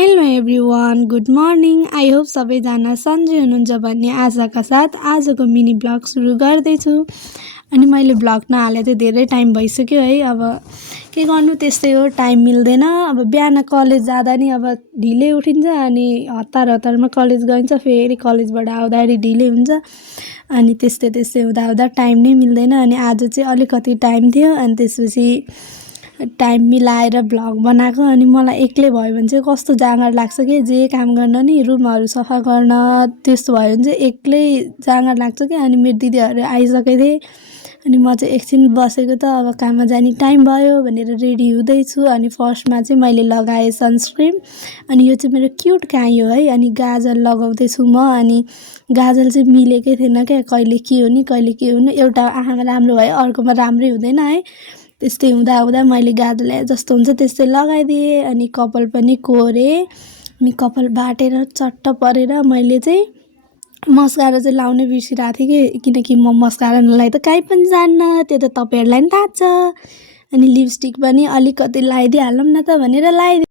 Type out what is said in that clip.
Hello everyone, good morning. I hope सबैजना सन्चै हुनुहुन्छ भन्ने आशाका साथ आजको मिनी ब्लग सुरु गर्दैछु। अनि मैले ब्लग नहाले चाहिँ धेरै टाइम भइसक्यो है। अब के गर्नु, त्यस्तै हो, टाइम मिल्दैन। अब बिहान कलेज जाँदा नि अब ढिलै उठिन्छ अनि हतारमा कलेज गइन्छ, फेरि कलेजबाट आउँदाखेरि ढिलै हुन्छ। अनि त्यस्तै हुँदा टाइम नै मिल्दैन। अनि आज चाहिँ अलिकति टाइम थियो अनि त्यसपछि टाइम मिलाएर भ्लग बनाएको। अनि मलाई एक्लै भयो भने चाहिँ कस्तो जाँगर लाग्छ कि जे काम गर्न नि, रुमहरू सफा गर्न त्यस्तो भयो भने चाहिँ एक्लै जाँगर लाग्छ कि। अनि मेरो दिदीहरू आइसकेको थिए अनि म चाहिँ एकछिन बसेको त अब काममा जाने टाइम भयो भनेर रेडी हुँदैछु। अनि फर्स्टमा चाहिँ मैले लगाएँ सनस्क्रिन। अनि यो चाहिँ मेरो क्युट काई हो है। अनि गाजल लगाउँदैछु म। अनि गाजल चाहिँ मिलेकै थिएन क्या, कहिले के हो नि कहिले के हुनु, एउटा आँखामा राम्रो भयो अर्कोमा राम्रै हुँदैन है। त्यस्तै हुँदा मैले गाजल जस्तो हुन्छ त्यस्तै लगाइदिएँ। अनि कपाल पनि कोरेँ। अनि कपाल बाटेर चट्ट परेर मैले चाहिँ मस्कारा चाहिँ लाउनै बिर्सिरहेको थिएँ कि, किनकि म मस्कारा नलाइ त काहीँ पनि जान्न, त्यो त तपाईँहरूलाई पनि थाहा छ। अनि लिपस्टिक पनि अलिकति लगाइदिइहालौँ न त भनेर लगाइदिएँ।